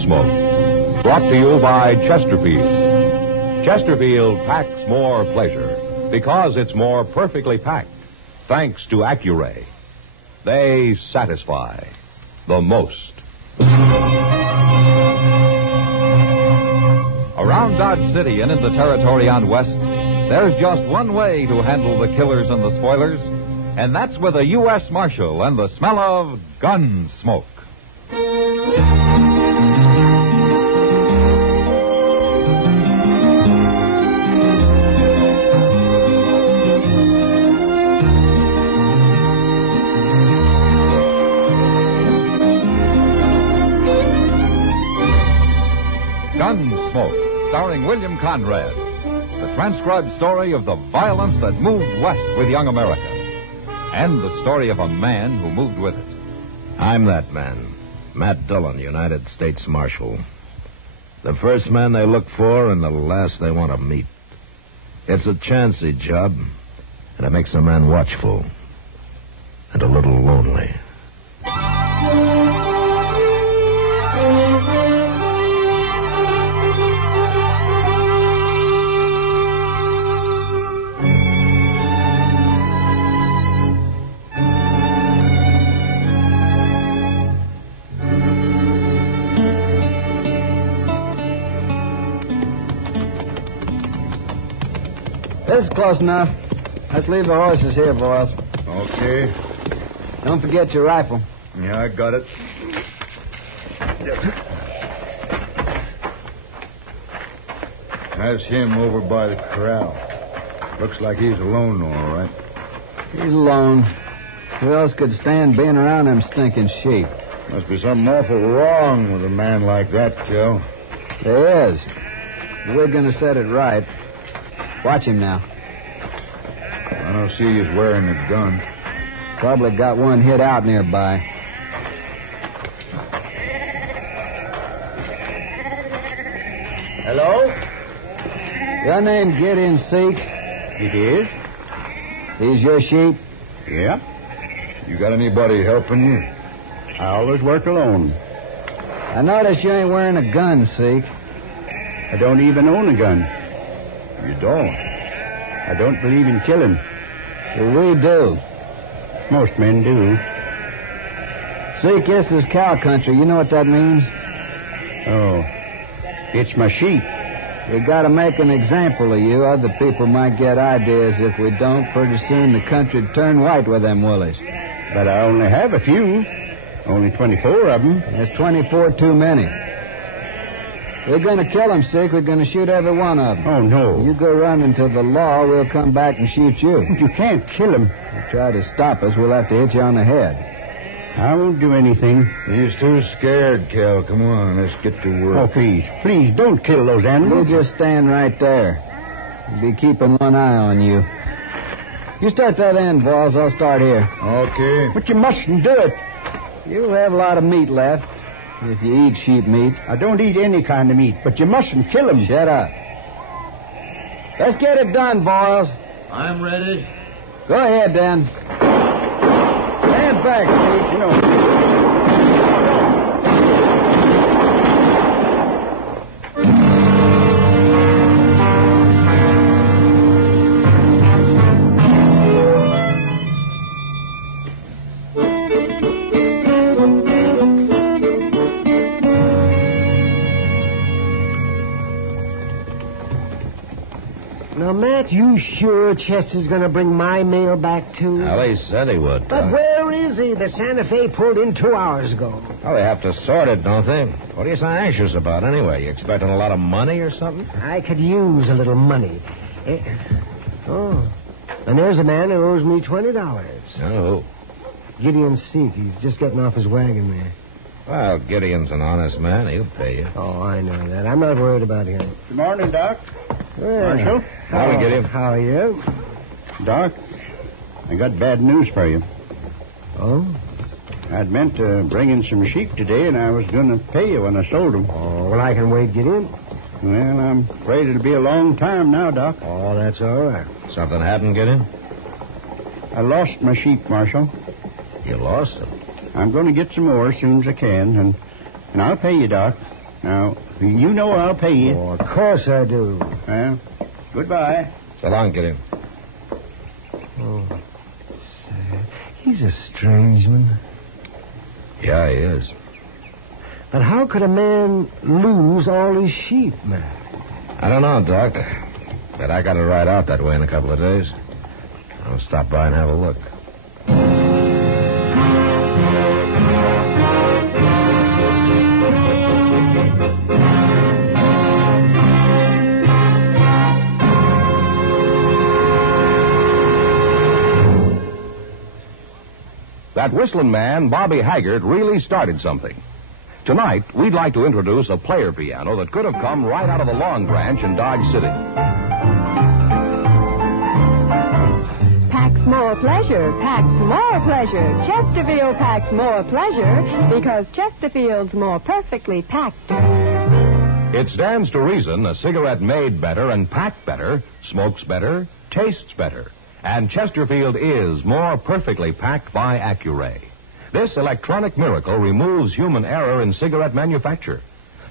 Gunsmoke, brought to you by Chesterfield. Chesterfield packs more pleasure because it's more perfectly packed, thanks to Accuray. They satisfy the most. Around Dodge City and in the territory on West, there's just one way to handle the killers and the spoilers, and that's with a U.S. Marshal and the smell of Gunsmoke. Gunsmoke, starring William Conrad. The transcribed story of the violence that moved west with young America. And the story of a man who moved with it. I'm that man, Matt Dillon, United States Marshal. The first man they look for and the last they want to meet. It's a chancy job, and it makes a man watchful and a little lonely. This is close enough. Let's leave the horses here, boys. Okay. Don't forget your rifle. Yeah, I got it. That's him over by the corral. Looks like he's alone, all right. He's alone. Who else could stand being around them stinking sheep? Must be something awful wrong with a man like that, Joe. There is. We're going to set it right. Watch him now. I don't see he's wearing a gun. Probably got one hid out nearby. Hello? Your name Gideon Sikh? It is? These your sheep? Yeah. You got anybody helping you? I always work alone. I notice you ain't wearing a gun, Sikh. I don't even own a gun. You don't? I don't believe in killing. Well, we do. Most men do. Sikh, this is cow country. You know what that means? Oh. It's my sheep. We got to make an example of you. Other people might get ideas. If we don't, pretty soon the country'd turn white with them woolies. But I only have a few. Only 24 of them. There's 24 too many. We're going to kill them, Sikh. We're going to shoot every one of them. Oh, no. You go running to the law, we'll come back and shoot you. You can't kill him. If you try to stop us, we'll have to hit you on the head. I won't do anything. He's too scared, Cal. Come on, let's get to work. Oh, please. Please, don't kill those animals. You just stand right there. We'll be keeping one eye on you. You start that end, boys. I'll start here. Okay. But you mustn't do it. You'll have a lot of meat left. If you eat sheep meat. I don't eat any kind of meat, but you mustn't kill him. Shut up. Let's get it done, boys. I'm ready. Go ahead, then. Stand back, Steve. You know. Now, Matt, you sure Chester's going to bring my mail back, too? Well, he said he would. But where is he? The Santa Fe pulled in 2 hours ago. Well, they have to sort it, don't they? What are you so anxious about, anyway? You expecting a lot of money or something? I could use a little money. Oh, and there's a man who owes me $20. Oh. Gideon Sikh. He's just getting off his wagon there. Well, Gideon's an honest man. He'll pay you. Oh, I know that. I'm not worried about him. Good morning, Doc. Well, Marshal. Howdy, Gideon. How are you? Doc, I got bad news for you. Oh? I'd meant to bring in some sheep today, and I was going to pay you when I sold them. Oh, well, I can wait, Gideon. Well, I'm afraid it'll be a long time now, Doc. Oh, that's all right. Something happened, Gideon? I lost my sheep, Marshal. You lost them? I'm going to get some more as soon as I can, and I'll pay you, Doc. Now, you know I'll pay you. Oh, of course I do. Well, goodbye. So long, Gideon. Oh, sad. He's a strange one. Yeah, he is. But how could a man lose all his sheep, man? I don't know, Doc. But I got to ride out that way in a couple of days. I'll stop by and have a look. That whistling man, Bobby Haggart, really started something. Tonight, we'd like to introduce a player piano that could have come right out of the Long Branch in Dodge City. Packs more pleasure, packs more pleasure. Chesterfield packs more pleasure because Chesterfield's more perfectly packed. It stands to reason a cigarette made better and packed better smokes better, tastes better. And Chesterfield is more perfectly packed by Accuray. This electronic miracle removes human error in cigarette manufacture.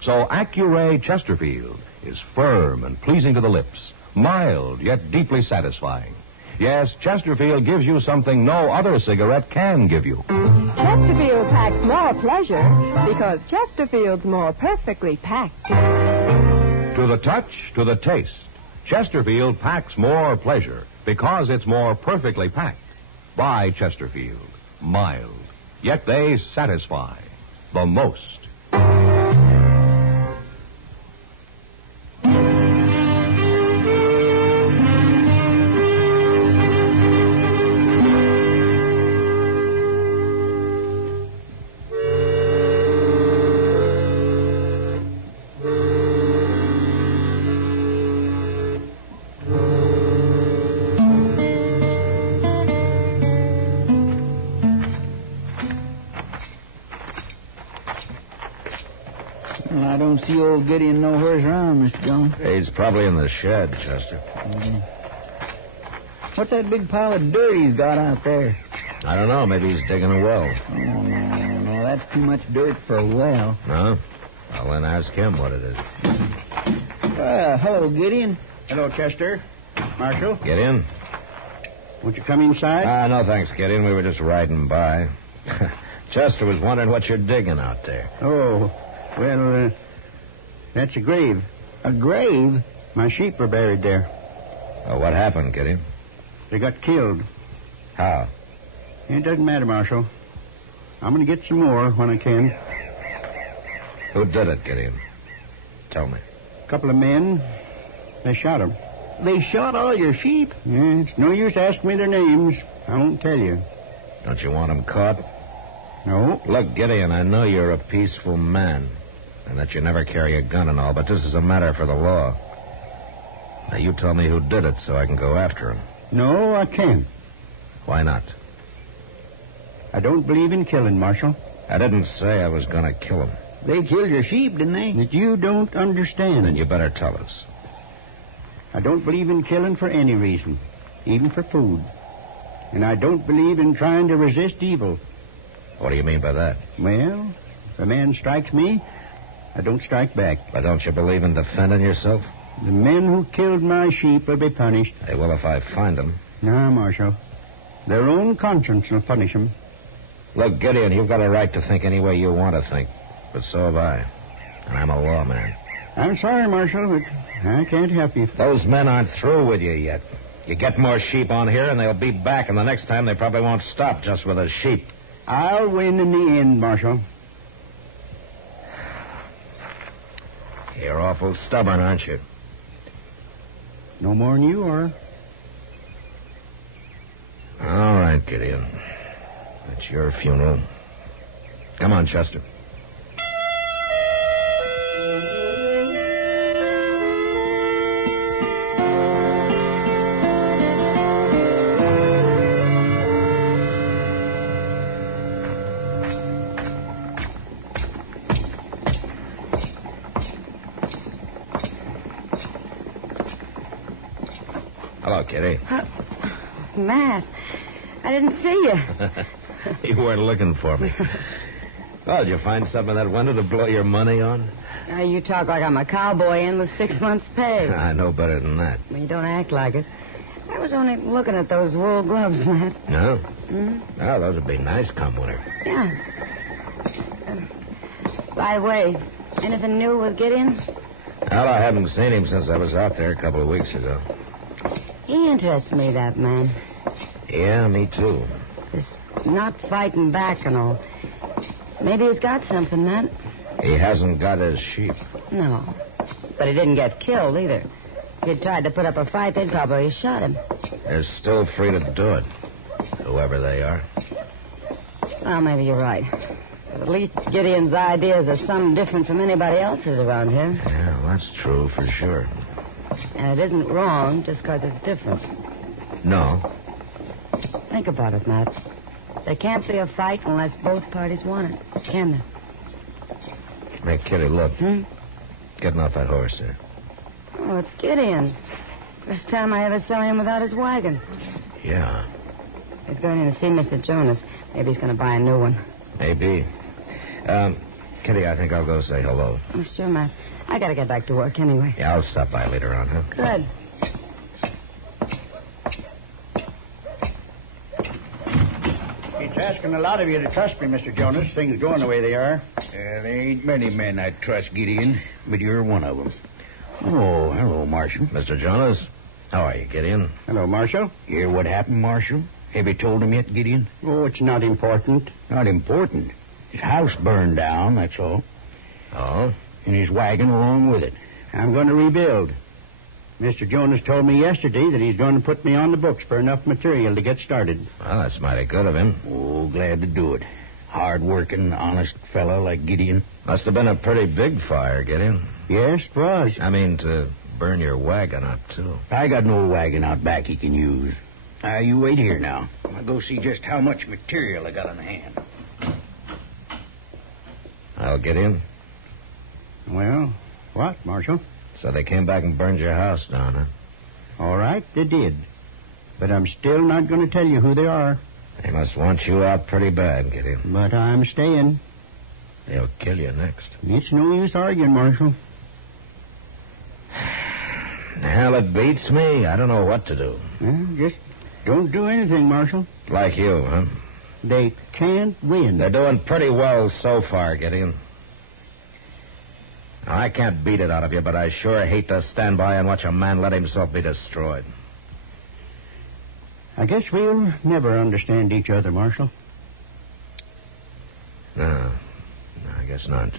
So Accuray Chesterfield is firm and pleasing to the lips, mild yet deeply satisfying. Yes, Chesterfield gives you something no other cigarette can give you. Chesterfield packs more pleasure because Chesterfield's more perfectly packed. To the touch, to the taste, Chesterfield packs more pleasure because it's more perfectly packed by Chesterfield. Mild, yet they satisfy the most. Well, I don't see old Gideon nowhere's around, Mr. Jones. He's probably in the shed, Chester. What's that big pile of dirt he's got out there? I don't know. Maybe he's digging a well. Oh, no, that's too much dirt for a well. No? Well, then ask him what it is. Hello, Gideon. Hello, Chester. Marshal, Get in? won't you come inside? No, thanks, Gideon. We were just riding by. Chester was wondering what you're digging out there. Oh, well, that's a grave. A grave? My sheep are buried there. Well, what happened, Gideon? They got killed. How? It doesn't matter, Marshal. I'm going to get some more when I can. Who did it, Gideon? Tell me. A couple of men, they shot them. They shot all your sheep? Yeah, it's no use asking me their names. I won't tell you. Don't you want them caught? No. Look, Gideon, I know you're a peaceful man and that you never carry a gun and all, but this is a matter for the law. Now, you tell me who did it so I can go after him. No, I can't. Why not? I don't believe in killing, Marshal. I didn't say I was going to kill him. They killed your sheep, didn't they? That you don't understand. Then you better tell us. I don't believe in killing for any reason, even for food. And I don't believe in trying to resist evil. What do you mean by that? Well, if a man strikes me, I don't strike back. But don't you believe in defending yourself? The men who killed my sheep will be punished. They will if I find them. No, Marshal. Their own conscience will punish them. Look, Gideon, you've got a right to think any way you want to think. But so have I. And I'm a lawman. I'm sorry, Marshal, but I can't help you. Those men aren't through with you yet. You get more sheep on here, and they'll be back, and the next time they probably won't stop just with the sheep. I'll win in the end, Marshal. You're awful stubborn, aren't you? No more than you are. All right, Gideon. It's your funeral. Come on, Chester. Hello, Kitty. Matt, I didn't see you. You weren't looking for me. Oh, did you find something in that window to blow your money on? Now, you talk like I'm a cowboy in with 6 months' pay. I know better than that. Well, you don't act like it. I was only looking at those wool gloves, Matt. No? Hmm? Oh, those would be nice come winter. Yeah. By the way, anything new with Gideon? Well, I haven't seen him since I was out there a couple of weeks ago. He interests me, that man. Yeah, me too. This not fighting back and all. Maybe he's got something, Matt. He hasn't got his sheep. No. But he didn't get killed, either. If he'd tried to put up a fight, they'd probably shot him. They're still free to do it, whoever they are. Well, maybe you're right. But at least Gideon's ideas are some different from anybody else's around here. Yeah, that's true for sure. And it isn't wrong just because it's different. No. Think about it, Matt. There can't be a fight unless both parties want it, can there? Hey, Kitty, look. Getting off that horse there. Oh, it's Gideon. First time I ever saw him without his wagon. Yeah, He's going in to see Mr. Jonas. Maybe he's going to buy a new one. maybe. Kitty, I think I'll go say hello. Oh, sure, Matt. I got to get back to work anyway. Yeah, I'll stop by later on, huh? Good. It's asking a lot of you to trust me, Mr. Jonas. Things going the way they are. There ain't many men I'd trust, Gideon, but you're one of them. Oh, hello, Marshal. Mr. Jonas, how are you, Gideon? Hello, Marshal. Hear what happened, Marshal? Have you told him yet, Gideon? Oh, it's not important. Not important. His house burned down, that's all. Oh? And his wagon along with it. I'm going to rebuild. Mr. Jonas told me yesterday that he's going to put me on the books for enough material to get started. Well, that's mighty good of him. Oh, glad to do it. Hard-working, honest fellow like Gideon. Must have been a pretty big fire, Gideon. Yes, it was. I mean, to burn your wagon up, too. I got an old wagon out back he can use. You wait here now. I'll go see just how much material I got on hand. I'll get in. Well, what, Marshal? So they came back and burned your house down, huh? All right, they did. But I'm still not going to tell you who they are. They must want you out pretty bad, Gideon. But I'm staying. They'll kill you next. It's no use arguing, Marshal. Hell, it beats me. I don't know what to do. Well, just don't do anything, Marshal. Like you, huh? They can't win. They're doing pretty well so far, Gideon. Now, I can't beat it out of you, but I sure hate to stand by and watch a man let himself be destroyed. I guess we'll never understand each other, Marshal. No, I guess not.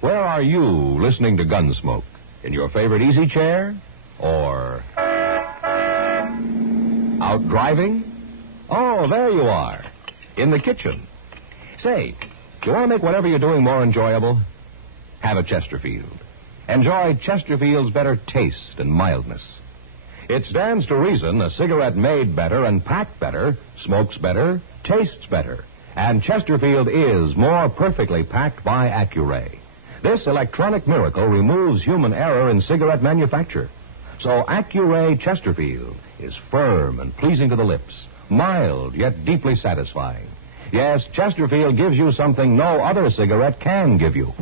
Where are you listening to Gunsmoke? In your favorite easy chair? Or out driving? Oh, there you are. In the kitchen. Say, do you want to make whatever you're doing more enjoyable? Have a Chesterfield. Enjoy Chesterfield's better taste and mildness. It stands to reason a cigarette made better and packed better, smokes better, tastes better. And Chesterfield is more perfectly packed by Accuray. This electronic miracle removes human error in cigarette manufacture. So Accuray Chesterfield is firm and pleasing to the lips, mild yet deeply satisfying. Yes, Chesterfield gives you something no other cigarette can give you.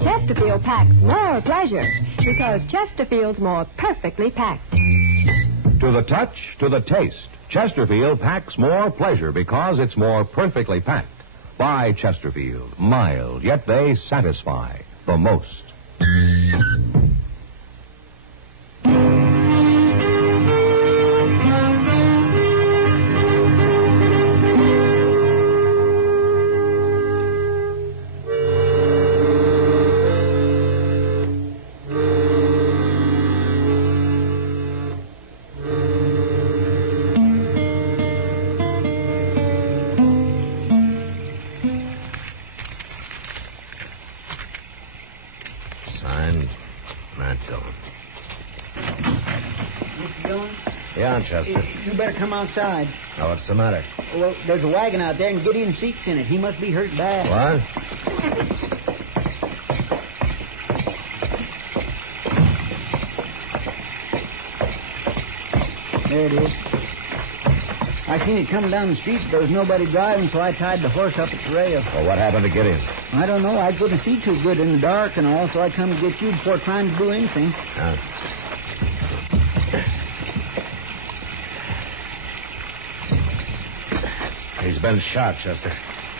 Chesterfield packs more pleasure because Chesterfield's more perfectly packed. To the touch, to the taste, Chesterfield packs more pleasure because it's more perfectly packed. Buy Chesterfield, mild, yet they satisfy the most. Signed, Matt Dillon. Mr. Dillon? Yeah, Chester. You better come outside. Oh, what's the matter? Well, there's a wagon out there and Gideon seats in it. He must be hurt bad. What? There it is. I seen it coming down the street, but there was nobody driving, so I tied the horse up at the rail. Well, what happened to Gideon? I don't know. I couldn't see too good in the dark and all, so I come to get you before trying to do anything. He's been shot, Chester.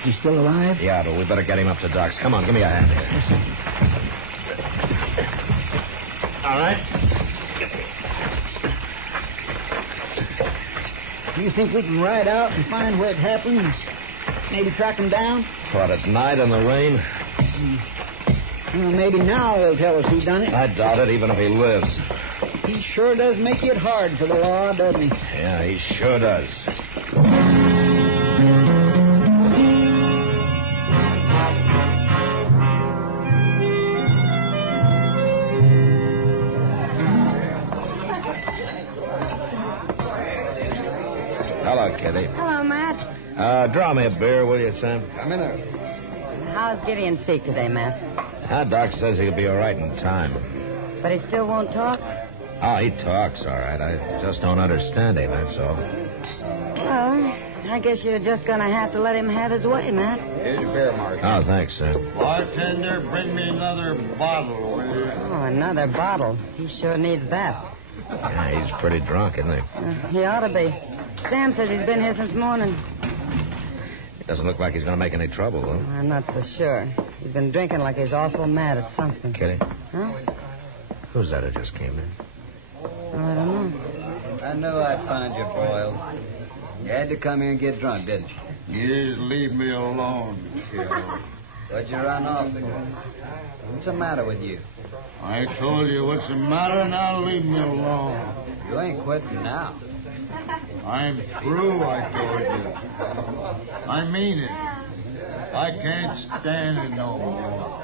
He's still alive? Yeah, but we better get him up to Doc's. Come on, give me a hand. All right. Do you think we can ride out and find where it happened? Maybe track him down? What, at night in the rain? Well, maybe now he'll tell us who done it. I doubt it, even if he lives. He sure does make it hard for the law, doesn't he? Yeah, he sure does. Hello, Kitty. Hello, Matt. Draw me a beer, will you, Sam? Come in there. How's Gideon sick today, Matt? Doc says he'll be all right in time. But he still won't talk? Oh, he talks all right. I just don't understand him, that's all. Well, I guess you're just going to have to let him have his way, Matt. Here's your beer, Marshal. Oh, thanks, Sam. Bartender, bring me another bottle, will you? Oh, another bottle. He sure needs that. Yeah, he's pretty drunk, isn't he? He ought to be. Sam says he's been here since morning. He doesn't look like he's going to make any trouble, though. I'm not so sure. He's been drinking like he's awful mad at something. Kitty? Huh? Who's that who just came in? I don't know. I knew I'd find you, Boyle. You had to come here and get drunk, didn't you? You leave me alone, kid. What'd you run off for? What's the matter with you? I told you what's the matter, now leave me alone. You ain't quitting now. I'm through, I told you. I mean it. I can't stand it no more.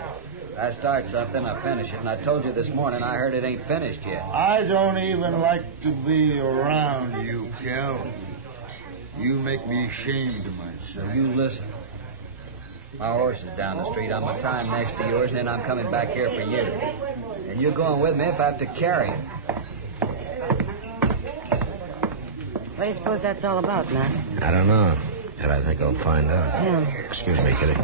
I start something, I finish it, and I told you this morning I heard it ain't finished yet. I don't even like to be around you, Kel. You make me ashamed of myself. You listen. My horse is down the street. I'm a time next to yours, and then I'm coming back here for you. And you're going with me if I have to carry him. What do you suppose that's all about, Matt? I don't know. And I think I'll find out. Yeah. Excuse me, Kitty.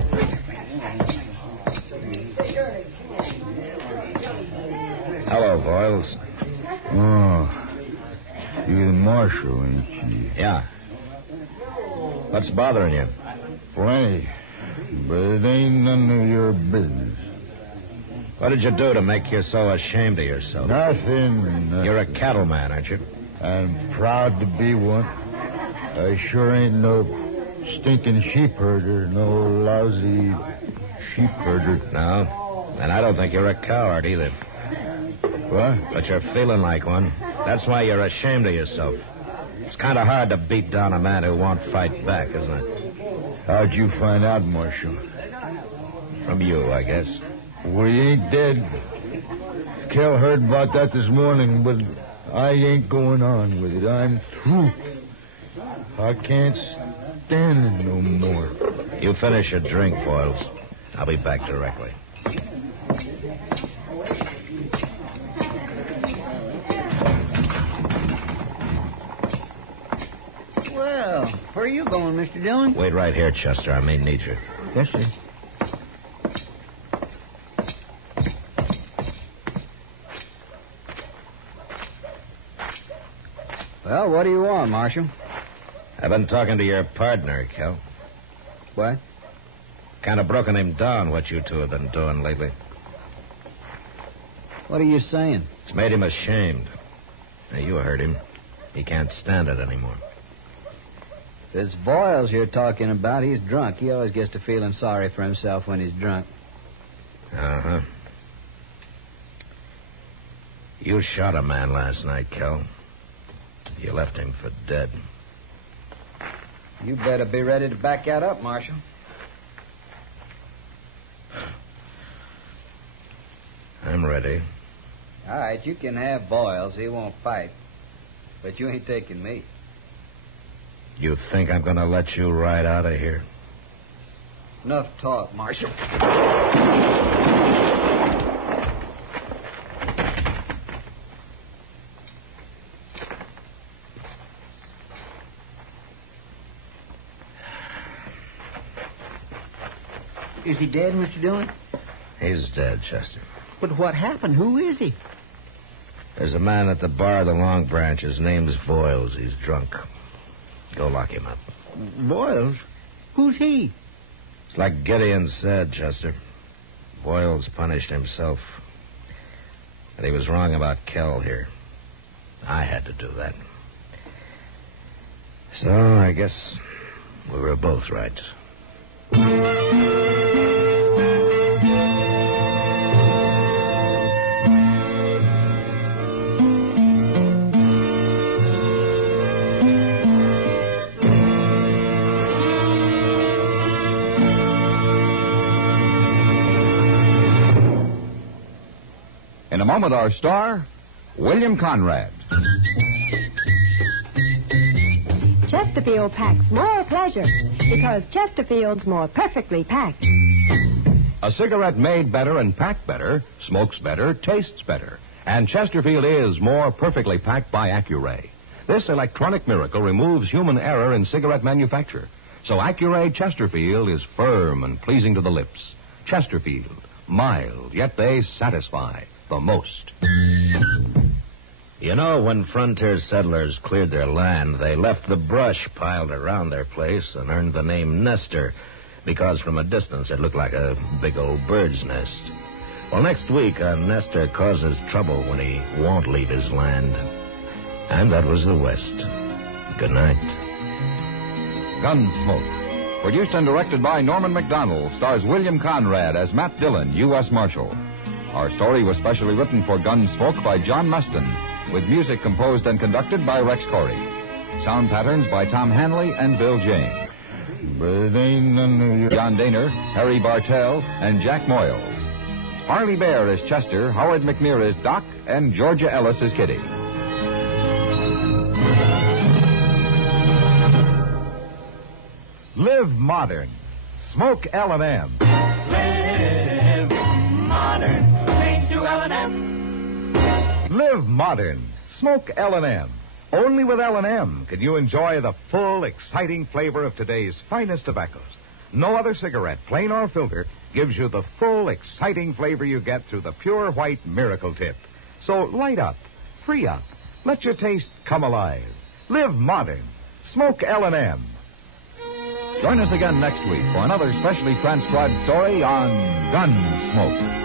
Hello, Boyles. Oh, you're the marshal, ain't you? Yeah. What's bothering you? Plenty, but it ain't none of your business. What did you do to make you so ashamed of yourself? Nothing. You're a cattleman, aren't you? I'm proud to be one. I sure ain't no stinking sheep herder, no lousy sheep herder. No? And I don't think you're a coward either. What? But you're feeling like one. That's why you're ashamed of yourself. It's kind of hard to beat down a man who won't fight back, isn't it? How'd you find out, Marshal? From you, I guess. We ain't dead. Kel heard about that this morning, but I ain't going on with it. I'm through. I can't stand it no more. You finish your drink, Boyles. I'll be back directly. Well, where are you going, Mr. Dillon? Wait right here, Chester. I may need you. Yes, sir. Well, what do you want, Marshal? I've been talking to your partner, Kel. What? Kind of broken him down, what you two have been doing lately. What are you saying? It's made him ashamed. Now, you heard him. He can't stand it anymore. If it's Boyles you're talking about, he's drunk. He always gets to feeling sorry for himself when he's drunk. Uh-huh. You shot a man last night, Kel. You left him for dead. You better be ready to back that up, Marshal. I'm ready. All right, you can have Boyles. He won't fight. But you ain't taking me. You think I'm going to let you ride out of here? Enough talk, Marshal. Is he dead, Mr. Dillon? He's dead, Chester. But what happened? Who is he? There's a man at the bar of the Long Branch. His name's Voiles. He's drunk. Go lock him up. Voiles? Who's he? It's like Gideon said, Chester. Voiles punished himself. But he was wrong about Kell here. I had to do that. So I guess we were both right. In a moment, our star, William Conrad. Chesterfield packs more pleasure because Chesterfield's more perfectly packed. A cigarette made better and packed better, smokes better, tastes better. And Chesterfield is more perfectly packed by Accuray. This electronic miracle removes human error in cigarette manufacture. So Accuray Chesterfield is firm and pleasing to the lips. Chesterfield, mild, yet they satisfy the most. You know, when frontier settlers cleared their land, they left the brush piled around their place and earned the name Nester, because from a distance it looked like a big old bird's nest. Well, next week, a nester causes trouble when he won't leave his land. And that was the West. Good night. Gunsmoke. Produced and directed by Norman Macdonnell, stars William Conrad as Matt Dillon, U.S. Marshal. Our story was specially written for Gunsmoke by John Meston, with music composed and conducted by Rex Corey. Sound patterns by Tom Hanley and Bill James. But it ain't none of your... John Daner, Harry Bartell, and Jack Moyles. Harley Bear is Chester, Howard McNear is Doc, and Georgia Ellis is Kitty. Live modern. Smoke L&M. Live modern. Change to L&M. Live modern. Smoke L&M. Only with L&M can you enjoy the full, exciting flavor of today's finest tobaccos. No other cigarette, plain or filter, gives you the full, exciting flavor you get through the pure white Miracle Tip. So light up, free up, let your taste come alive. Live modern. Smoke L&M. Join us again next week for another specially transcribed story on Gunsmoke.